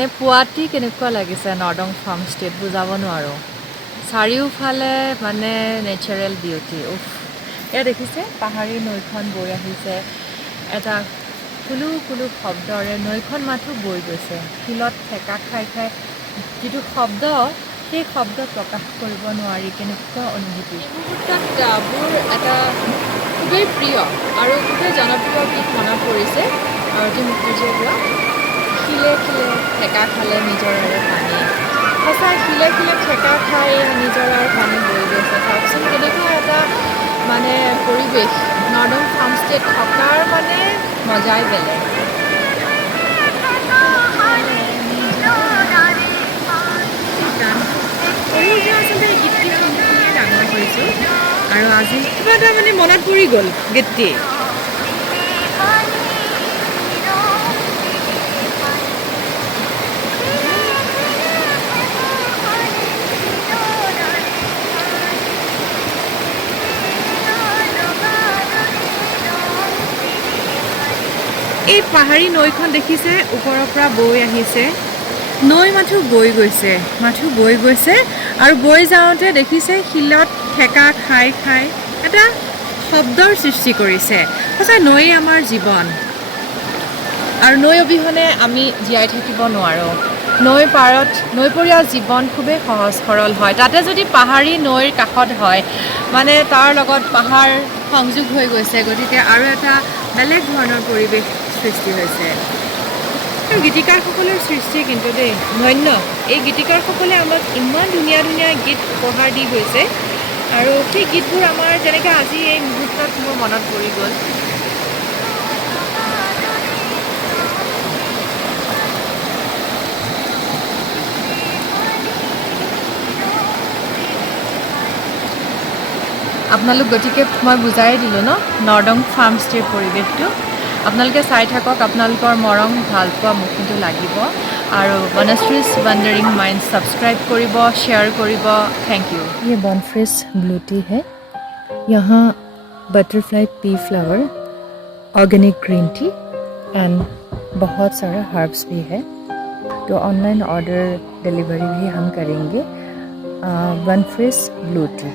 মানে পুৱাটি কেনেকুৱা লাগিছে নৰ্দং ফাৰ্ম ষ্টেত বুজাব নোৱাৰোঁ চাৰিওফালে মানে নেচাৰেল বিউটি উফ এয়া দেখিছে পাহাৰী নৈখন বৈ আহিছে এটা কুলু কুলু শব্দৰে নৈখন মাথো বৈ গৈছে শিলত ঠেকা খাই খাই যিটো শব্দ সেই শব্দ প্ৰকাশ কৰিব নোৱাৰি কেনেকুৱা অনুভূতি মুহূৰ্তত মোৰ এটা খুবেই প্ৰিয় আৰু খুবেই জনপ্ৰিয় গীত মনত পৰিছে আৰতি মুখাৰ্জীয়ে গোৱা শিলে শিলে ঠেকা খালে নিজৰাৰে পানী সঁচাই শিলে শিলে ঠেকা খাই নিজৰাৰ পানী বৈ গৈছে চাওকচোন কেনেকুৱা এটা মানে পৰিৱেশ নৰ্দং ফাৰ্ম ষ্টেত থকাৰ মানে মজাই বেলেগ আচলতে গীতটি শুনিয়ে ডাঙৰ হৈছোঁ আৰু আজি কিবা এটা মানে মনত পৰি গ'ল গীতটি এই পাহাৰী নৈখন দেখিছে ওপৰৰ পৰা বৈ আহিছে নৈ মাথো বৈ গৈছে আৰু বৈ যাওঁতে দেখিছে শিলত ঠেকা খাই খাই এটা শব্দৰ সৃষ্টি কৰিছে সঁচাই নৈ আমাৰ জীৱন আৰু নৈ অবিহনে আমি জীয়াই থাকিব নোৱাৰোঁ নৈ পাৰত নৈপৰীয়া জীৱন খুবেই সহজ সৰল হয় তাতে যদি পাহাৰী নৈৰ কাষত হয় মানে তাৰ লগত পাহাৰ সংযোগ হৈ গৈছে গতিকে আৰু এটা বেলেগ ধৰণৰ পৰিৱেশ সৃষ্টি হৈছে আৰু গীতিকাৰসকলৰ সৃষ্টি কিন্তু দেই ধন্য এই গীতিকাৰসকলে আমাক ইমান ধুনীয়া ধুনীয়া গীত উপহাৰ দি গৈছে আৰু সেই গীতবোৰ আমাৰ যেনেকৈ আজি এই মুহূৰ্তত মোৰ মনত পৰি গ'ল আপোনালোক গতিকে মই বুজাই দিলোঁ ন নৰ্দং ফাৰ্ম ষ্টেৰ পৰিৱেশটো আপোনালোকে চাই থাকক আপোনালোকৰ মৰম ভাল পোৱা মোক কিন্তু লাগিব আৰু বনশ্ৰীজ ৱণ্ডাৰিং মাইণ্ড ছাবস্ক্ৰাইব কৰিব শ্বেয়াৰ কৰিব থেংক ইউ ये बनफ्रेश ब्लू टी है यहाँ butterfly P flower organic green tea and बहुत सारा हर्ब्स भी है तो ऑनलाइन ऑर्डर डिलीवरी भी हम करेंगे बनफ्रेश ब्लू टी